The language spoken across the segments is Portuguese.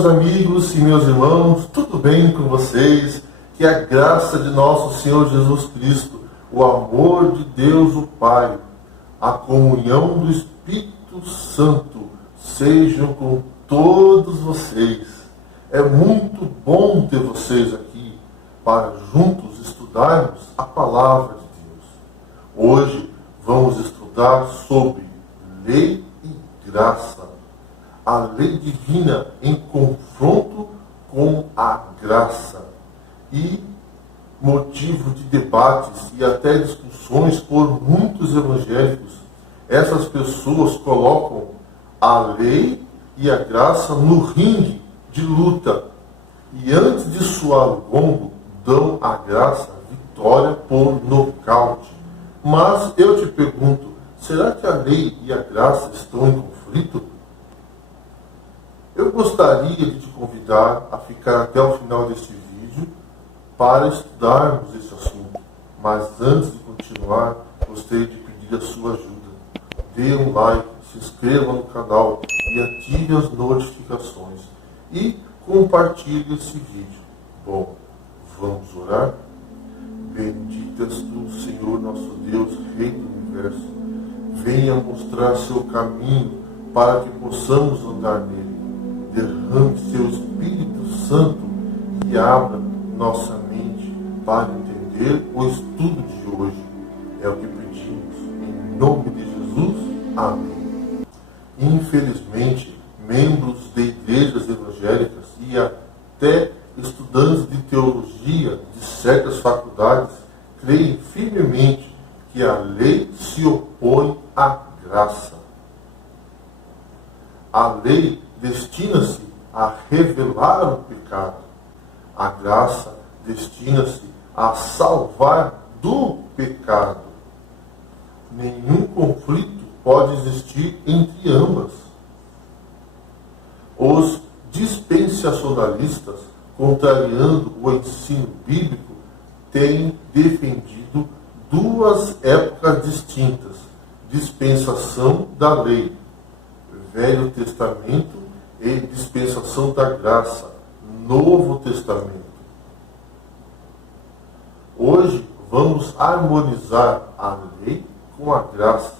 meus amigos e meus irmãos, tudo bem com vocês? Que a graça de nosso Senhor Jesus Cristo, o amor de Deus o Pai, a comunhão do Espírito Santo sejam com todos vocês. É muito bom ter vocês aqui para juntos estudarmos a Palavra de Deus. Hoje vamos estudar sobre lei e graça. A lei divina em confronto com a graça. E motivo de debates e até discussões por muitos evangélicos. Essas pessoas colocam a lei e a graça no ringue de luta. E antes de suar o gongo, dão a graça vitória por nocaute. Mas eu te pergunto, será que a lei e a graça estão em conflito? Eu gostaria de te convidar a ficar até o final deste vídeo para estudarmos esse assunto. Mas antes de continuar, gostaria de pedir a sua ajuda. Dê um like, se inscreva no canal e ative as notificações. E compartilhe esse vídeo. Bom, vamos orar? Bendito és tu, Senhor nosso Deus, Rei do Universo. Venha mostrar seu caminho para que possamos andar nele. Derrame seu Espírito Santo e abra nossa mente para entender o estudo de hoje. É o que pedimos. Em nome de Jesus. Amém. Infelizmente, membros de igrejas evangélicas e até estudantes de teologia de certas faculdades creem firmemente que a lei se opõe à graça. A lei destina-se a revelar o pecado. A graça destina-se a salvar do pecado. Nenhum conflito pode existir entre ambas. Os dispensacionalistas, contrariando o ensino bíblico, têm defendido duas épocas distintas: dispensação da lei, Velho Testamento, e dispensação da graça, Novo Testamento. Hoje vamos harmonizar a lei com a graça,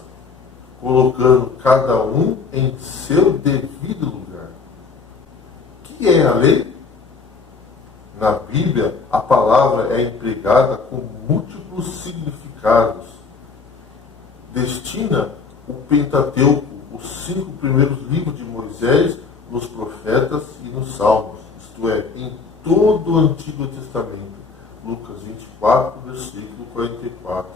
colocando cada um em seu devido lugar. O que é a lei? Na Bíblia, a palavra é empregada com múltiplos significados. Destina o Pentateuco, os 5 primeiros livros de Moisés, nos profetas e nos salmos, isto é, em todo o Antigo Testamento. Lucas 24, versículo 44.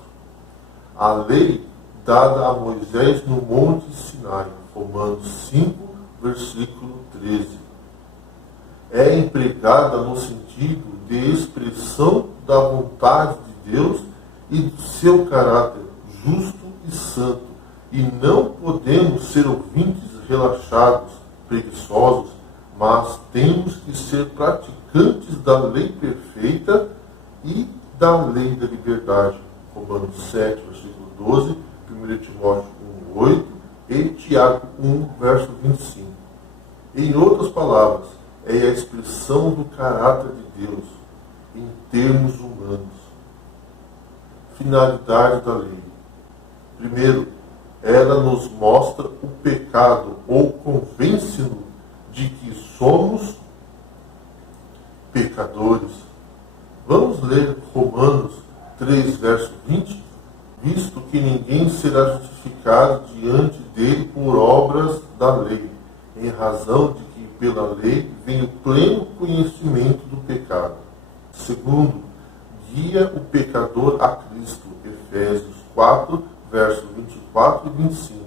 A lei dada a Moisés no Monte Sinai, Romanos 5, versículo 13. É empregada no sentido de expressão da vontade de Deus e do seu caráter justo e santo. E não podemos ser ouvintes relaxados, preguiçosos, mas temos que ser praticantes da lei perfeita e da lei da liberdade. Romanos 7, versículo 12, 1 Timóteo 1, 8 e Tiago 1, verso 25. Em outras palavras, é a expressão do caráter de Deus em termos humanos. Finalidade da lei. Primeiro, ela nos mostra o pecado ou convence-nos de que somos pecadores. Vamos ler Romanos 3, verso 20. Visto que ninguém será justificado diante dele por obras da lei, em razão de que pela lei vem o pleno conhecimento do pecado. Segundo, guia o pecador a Cristo. Efésios 4, versos 24 e 25.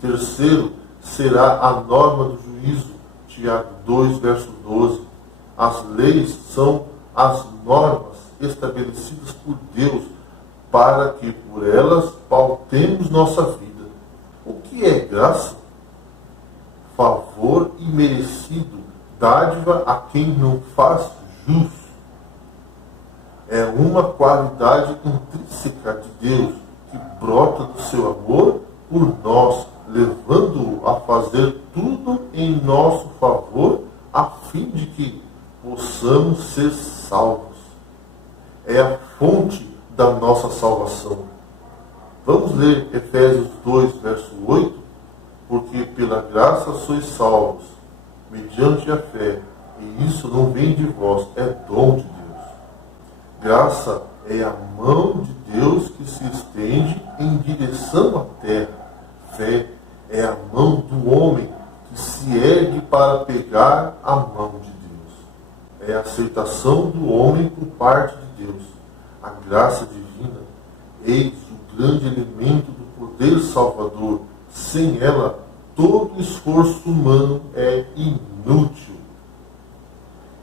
Terceiro, será a norma do juízo. Tiago 2, verso 12. As leis são as normas estabelecidas por Deus para que por elas pautemos nossa vida. O que é graça? Favor imerecido, dádiva a quem não faz jus. É uma qualidade intrínseca de Deus que brota do seu amor por nós, levando-o a fazer tudo em nosso favor a fim de que possamos ser salvos. É a fonte da nossa salvação. Vamos ler Efésios 2, verso 8. Porque pela graça sois salvos, mediante a fé, e isso não vem de vós, é dom de Deus. Graça é a mão de Deus que se estende em direção à terra. Fé é a mão do homem que se ergue para pegar a mão de Deus. É a aceitação do homem por parte de Deus. A graça divina, eis o grande elemento do poder salvador. Sem ela, todo esforço humano é inútil.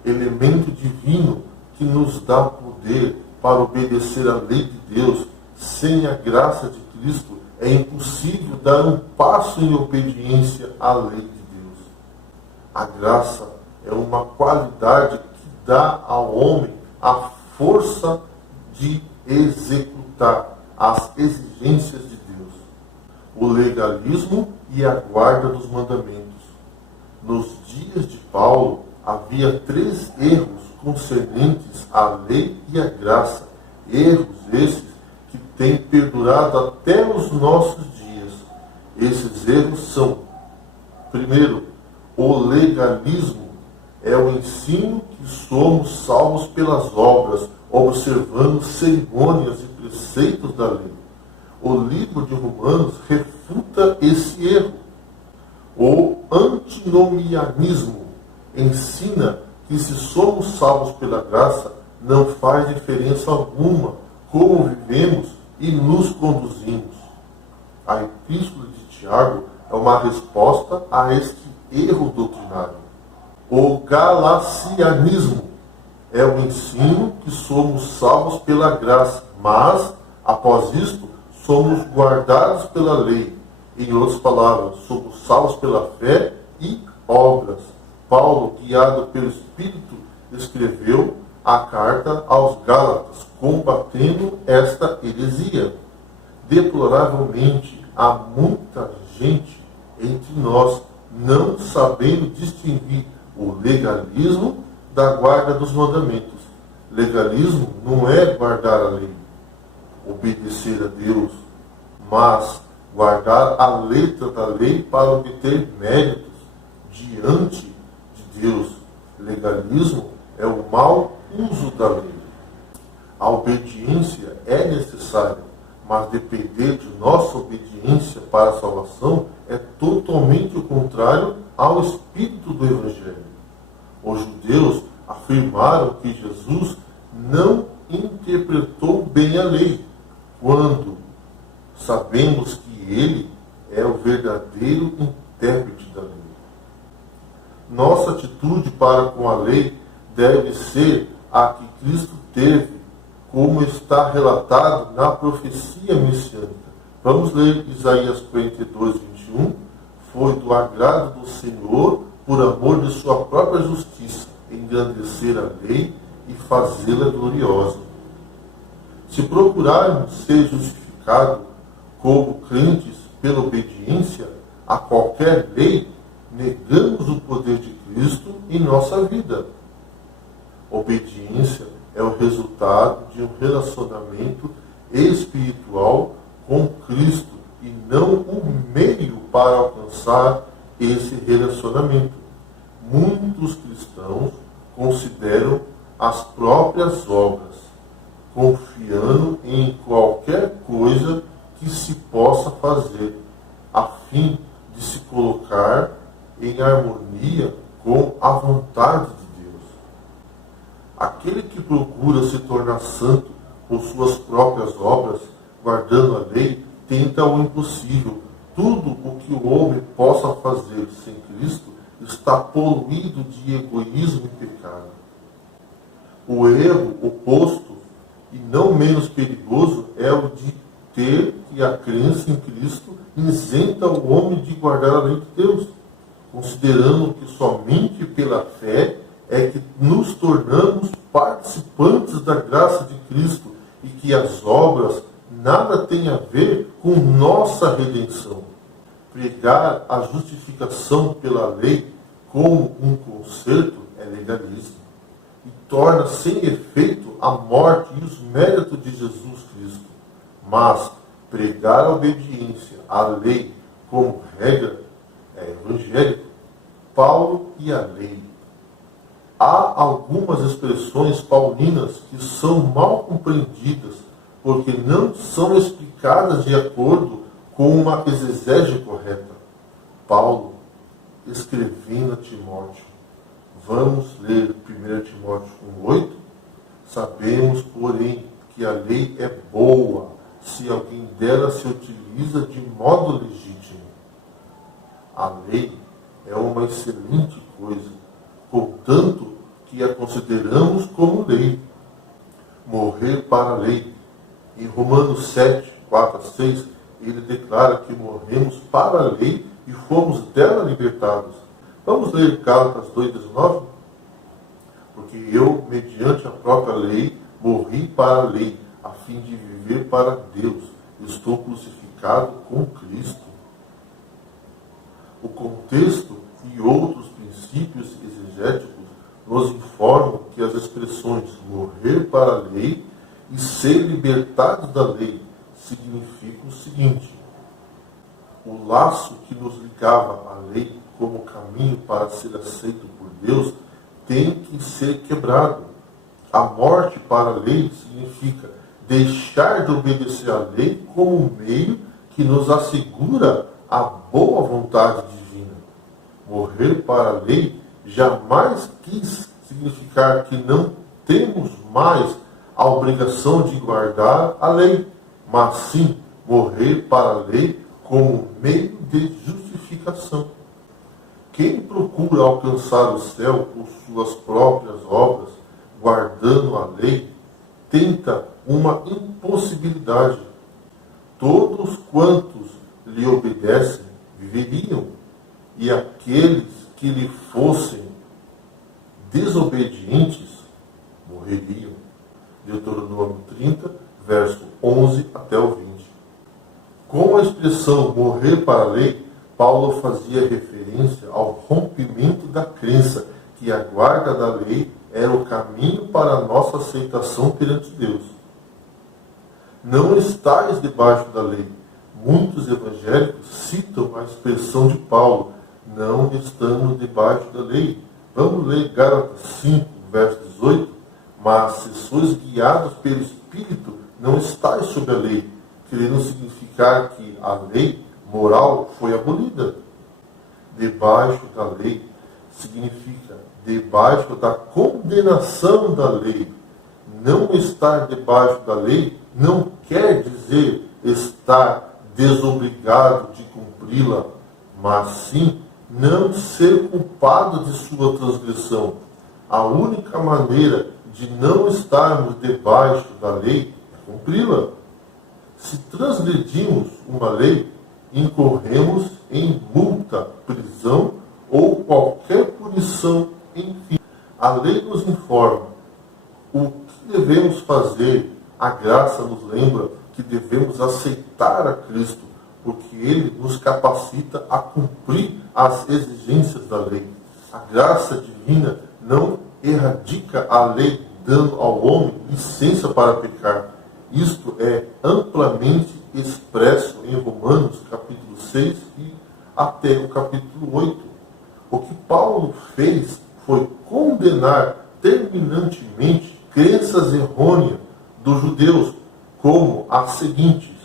Elemento divino que nos dá poder para obedecer à lei de Deus. Sem a graça de Cristo, é impossível dar um passo em obediência à lei de Deus. A graça é uma qualidade que dá ao homem a força de executar as exigências de Deus. O legalismo e a guarda dos mandamentos. Nos dias de Paulo, havia 3 erros concernentes à lei e à graça. Erros esses que têm perdurado até os nossos dias. Esses erros são: primeiro, o legalismo é o ensino que somos salvos pelas obras, observando cerimônias e preceitos da lei. O livro de Romanos refuta esse erro. O antinomianismo ensina que se somos salvos pela graça, não faz diferença alguma como vivemos e nos conduzimos. A Epístola de Tiago é uma resposta a este erro doutrinário. O galacianismo é o ensino que somos salvos pela graça, mas, após isto, somos guardados pela lei. Em outras palavras, somos salvos pela fé e obras. Paulo, guiado pelo Espírito, escreveu a carta aos Gálatas, combatendo esta heresia. Deploravelmente, há muita gente entre nós não sabendo distinguir o legalismo da guarda dos mandamentos. Legalismo não é guardar a lei, obedecer a Deus, mas guardar a letra da lei para obter méritos diante de Deus. Legalismo é o mau uso da lei. A obediência é necessária, mas depender de nossa obediência para a salvação é totalmente o contrário ao espírito do Evangelho. Os judeus afirmaram que Jesus não interpretou bem a lei, quando sabemos que ele é o verdadeiro intérprete da lei. Nossa atitude para com a lei deve ser a que Cristo teve, como está relatado na profecia messiânica. Vamos ler Isaías 42, 21. Foi do agrado do Senhor, por amor de sua própria justiça, engrandecer a lei e fazê-la gloriosa. Se procurarmos ser justificados como crentes pela obediência a qualquer lei, negamos o poder de Cristo em nossa vida. Obediência é o resultado de um relacionamento espiritual com Cristo e não o meio para alcançar esse relacionamento. Muitos cristãos consideram as próprias obras, confiando em qualquer coisa que se possa fazer, a fim de se colocar em harmonia com a vontade de Deus. Aquele que procura se tornar santo por suas próprias obras, guardando a lei, tenta o impossível. Tudo o que o homem possa fazer sem Cristo está poluído de egoísmo e pecado. O erro oposto, e não menos perigoso, é o de ter que a crença em Cristo isenta o homem de guardar a lei de Deus, considerando que somente pela fé é que nos tornamos participantes da graça de Cristo e que as obras nada têm a ver com nossa redenção. Pregar a justificação pela lei como um conserto é legalismo e torna sem efeito a morte e os méritos de Jesus Cristo. Mas pregar a obediência à lei como regra é evangélico. Paulo e a lei. Há algumas expressões paulinas que são mal compreendidas porque não são explicadas de acordo com uma exegese correta. Paulo, escrevendo a Timóteo, vamos ler 1 Timóteo 1,8. Sabemos, porém, que a lei é boa se alguém dela se utiliza de modo legítimo. A lei é uma excelente coisa, contanto que a consideramos como lei. Morrer para a lei. Em Romanos 7, 4 a 6, ele declara que morremos para a lei e fomos dela libertados. Vamos ler Gálatas 2,19? Porque eu, mediante a própria lei, morri para a lei, a fim de viver para Deus. Estou crucificado com Cristo. O contexto e outros princípios exegéticos nos informam que as expressões morrer para a lei e ser libertados da lei significam o seguinte: o laço que nos ligava à lei como caminho para ser aceito por Deus tem que ser quebrado. A morte para a lei significa deixar de obedecer à lei como meio que nos assegura a boa vontade divina. Morrer para a lei jamais quis significar que não temos mais a obrigação de guardar a lei, mas sim morrer para a lei como meio de justificação. Quem procura alcançar o céu por suas próprias obras, guardando a lei, tenta uma impossibilidade. Todos quantos lhe obedecem viveriam, e aqueles que lhe fossem desobedientes morreriam. Deuteronômio 30, verso 11 até o 20. Com a expressão morrer para a lei, Paulo fazia referência ao rompimento da crença que a guarda da lei era o caminho para a nossa aceitação perante Deus. Não estais debaixo da lei. Muitos evangélicos citam a expressão de Paulo, não estamos debaixo da lei. Vamos ler Gálatas 5, verso 18. Mas se sois guiados pelo Espírito, não estais sob a lei, querendo significar que a lei moral foi abolida. Debaixo da lei significa debaixo da condenação da lei. Não estar debaixo da lei não quer dizer estar desobrigado de cumpri-la, mas sim não ser culpado de sua transgressão. A única maneira de não estarmos debaixo da lei é cumpri-la. Se transgredimos uma lei, incorremos em multa, prisão ou qualquer punição, enfim. A lei nos informa o que devemos fazer. A graça nos lembra que devemos aceitar a Cristo, porque Ele nos capacita a cumprir as exigências da lei. A graça divina não erradica a lei, dando ao homem licença para pecar. Isto é amplamente expresso em Romanos, capítulo 6 e até o capítulo 8. O que Paulo fez foi condenar terminantemente crenças errôneas dos judeus, como as seguintes: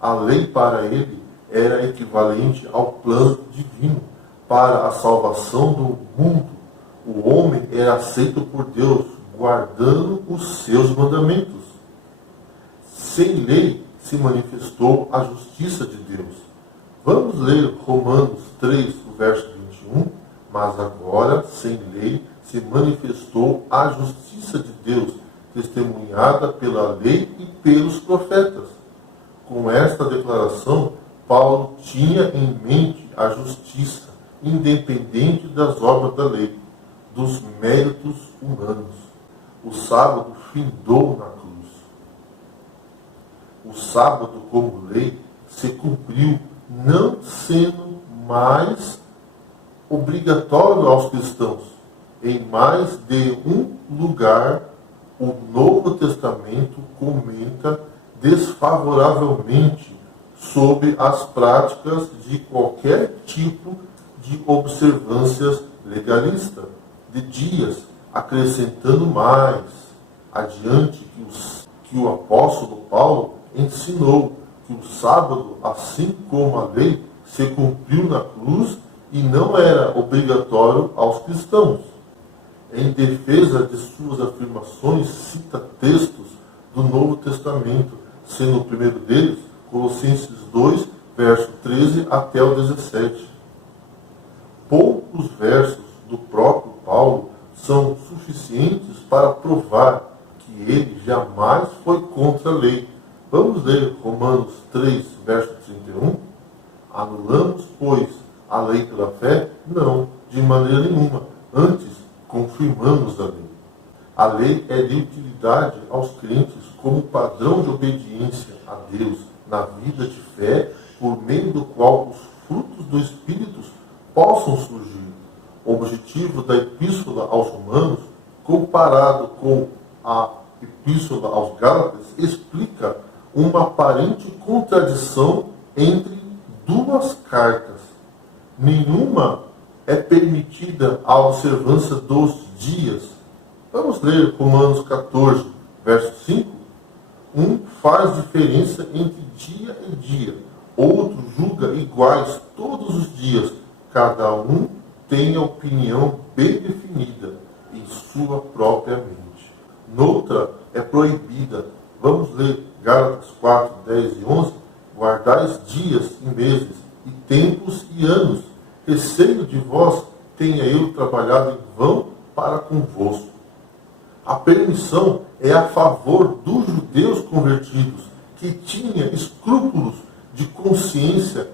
a lei para ele era equivalente ao plano divino para a salvação do mundo. O homem era aceito por Deus, guardando os seus mandamentos. Sem lei se manifestou a justiça de Deus. Vamos ler Romanos 3, o verso 21. Mas agora, sem lei, se manifestou a justiça de Deus, testemunhada pela lei e pelos profetas. Com esta declaração, Paulo tinha em mente a justiça, independente das obras da lei, dos méritos humanos. O sábado findou na cruz. O sábado, como lei, se cumpriu, não sendo mais obrigatório aos cristãos. Em mais de um lugar, o Novo Testamento comenta desfavoravelmente sobre as práticas de qualquer tipo de observâncias legalistas de dias, acrescentando mais adiante que o apóstolo Paulo ensinou que o sábado, assim como a lei, se cumpriu na cruz e não era obrigatório aos cristãos. Em defesa de suas afirmações, cita textos do Novo Testamento, sendo o primeiro deles Colossenses 2, verso 13 até o 17. Poucos versos do próprio Paulo são suficientes para provar que ele jamais foi contra a lei. Vamos ler Romanos 3, verso 31. Anulamos, pois, a lei pela fé? Não, de maneira nenhuma. Antes, confirmamos a lei. A lei é de utilidade aos crentes como padrão de obediência a Deus na vida de fé, por meio do qual os frutos do Espírito possam surgir. O objetivo da Epístola aos Romanos, comparado com a Epístola aos Gálatas, explica uma aparente contradição entre duas cartas. Nenhuma é permitida a observância dos dias. Vamos ler Romanos 14, verso 5. Um faz diferença entre dia e dia, outro julga iguais todos os dias. Cada um tem a opinião bem definida em sua própria mente. Noutra é proibida. Vamos ler Gálatas 4, 10 e 11. Guardais dias e meses, e tempos e anos. Receio de vós tenha eu trabalhado em vão para convosco. A permissão é a favor dos judeus convertidos, que tinha escrúpulos de consciência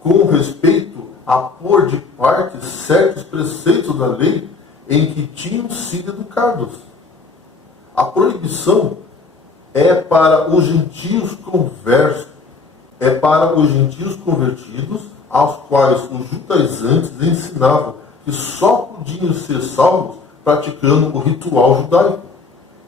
com respeito a pôr de parte certos preceitos da lei em que tinham sido educados. A proibição é para os gentios conversos, é para os gentios convertidos, aos quais os judaizantes ensinavam que só podiam ser salvos praticando o ritual judaico.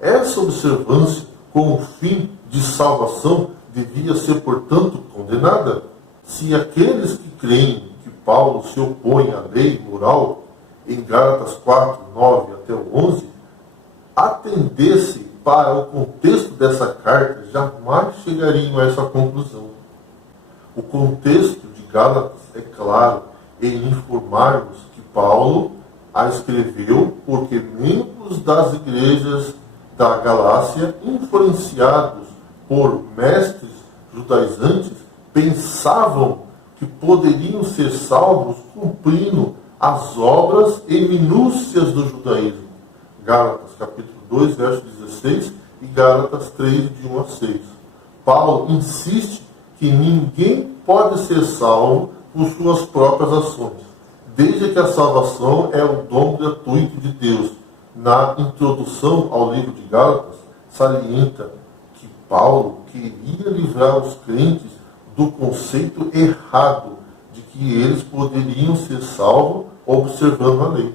Essa observância com o fim de salvação devia ser, portanto, condenada. Se aqueles que creem que Paulo se opõe à lei moral, em Gálatas 4, 9 até o 11, atendesse para o contexto dessa carta, jamais chegariam a essa conclusão. O contexto de Gálatas é claro em informar-nos que Paulo a escreveu porque membros das igrejas da Galácia, influenciados por mestres judaizantes, pensavam que poderiam ser salvos cumprindo as obras e minúcias do judaísmo. Gálatas capítulo 2, verso 16 e Gálatas 3, de 1 a 6. Paulo insiste que ninguém pode ser salvo por suas próprias ações, desde que a salvação é o dom gratuito de Deus. Na introdução ao livro de Gálatas, salienta que Paulo queria livrar os crentes do conceito errado de que eles poderiam ser salvos observando a lei,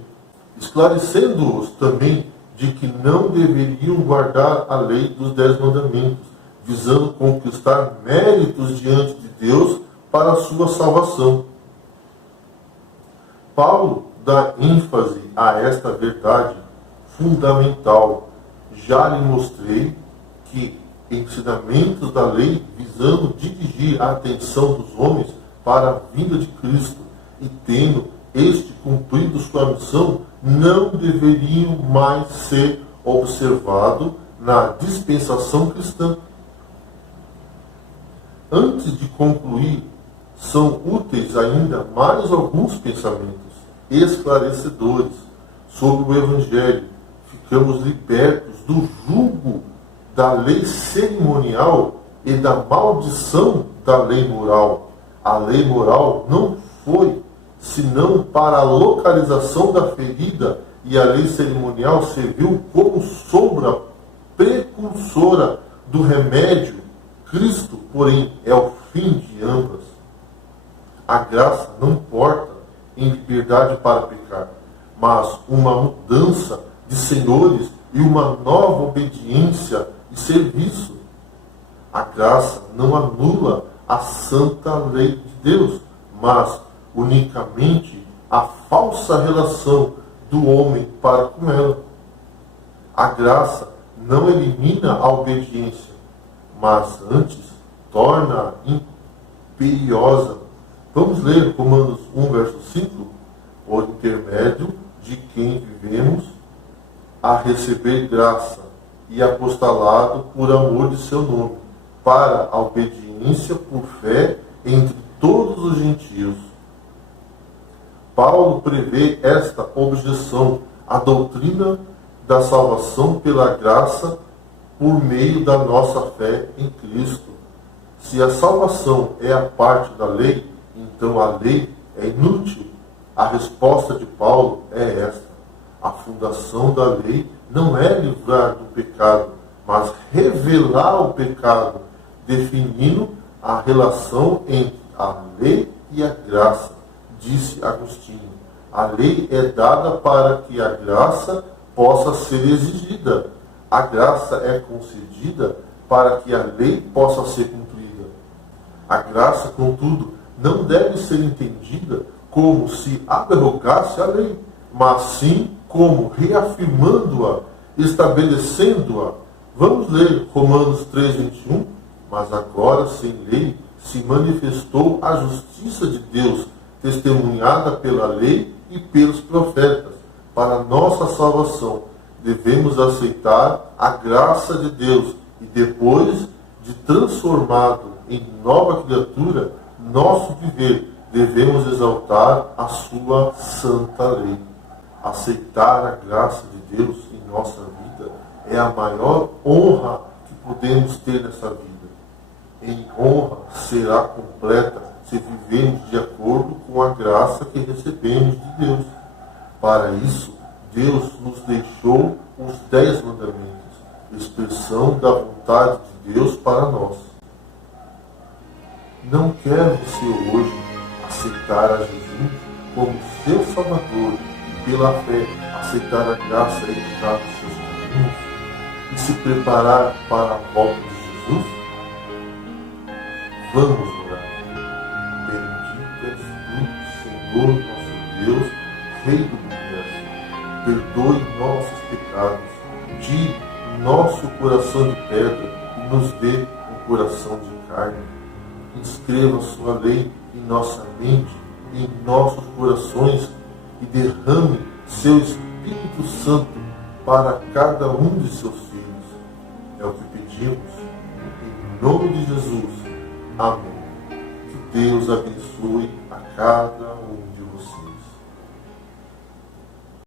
esclarecendo-os também de que não deveriam guardar a lei dos 10 mandamentos, visando conquistar méritos diante de Deus para a sua salvação. Paulo dá ênfase a esta verdade fundamental. Já lhe mostrei que ensinamentos da lei visando dirigir a atenção dos homens para a vinda de Cristo e tendo este cumprido sua missão, não deveriam mais ser observados na dispensação cristã. Antes de concluir, são úteis ainda mais alguns pensamentos esclarecedores sobre o Evangelho. Ficamos libertos do jugo da lei cerimonial e da maldição da lei moral. A lei moral não foi senão para a localização da ferida, e a lei cerimonial serviu como sombra precursora do remédio. Cristo, porém, é o fim de ambas. A graça não importa em liberdade para pecar, mas uma mudança de senhores e uma nova obediência e serviço. A graça não anula a santa lei de Deus, mas unicamente a falsa relação do homem para com ela. A graça não elimina a obediência, mas antes torna-a imperiosa. Vamos ler Romanos 1, verso 5? Por intermédio de quem vivemos a receber graça e apostolado por amor de seu nome, para a obediência por fé entre todos os gentios. Paulo prevê esta objeção à doutrina da salvação pela graça por meio da nossa fé em Cristo. Se a salvação é a parte da lei, então a lei é inútil. A resposta de Paulo é esta: a fundação da lei não é livrar do pecado, mas revelar o pecado, definindo a relação entre a lei e a graça. Disse Agostinho: a lei é dada para que a graça possa ser exigida. A graça é concedida para que a lei possa ser cumprida. A graça, contudo, não deve ser entendida como se abrogasse a lei, mas sim como reafirmando-a, estabelecendo-a. Vamos ler Romanos 3:21. Mas agora, sem lei, se manifestou a justiça de Deus, testemunhada pela lei e pelos profetas. Para nossa salvação, devemos aceitar a graça de Deus e depois de transformado em nova criatura, nosso viver, devemos exaltar a sua santa lei. Aceitar a graça de Deus em nossa vida é a maior honra que podemos ter nessa vida. Em honra será completa se vivemos de acordo com a graça que recebemos de Deus. Para isso, Deus nos deixou os 10 mandamentos, expressão da vontade de Deus para nós. Não quer você hoje aceitar a Jesus como seu Salvador e pela fé aceitar a graça e evitar os seus caminhos e se preparar para a volta de Jesus? Vamos orar. Bendito és tu, Senhor nosso Deus, Rei do universo. Perdoe nossos pecados, tire nosso coração de pedra e nos dê um coração de carne. Inscreva sua lei em nossa mente, em nossos corações e derrame seu Espírito Santo para cada um de seus filhos. É o que pedimos. Em nome de Jesus. Amém. Que Deus abençoe a cada um.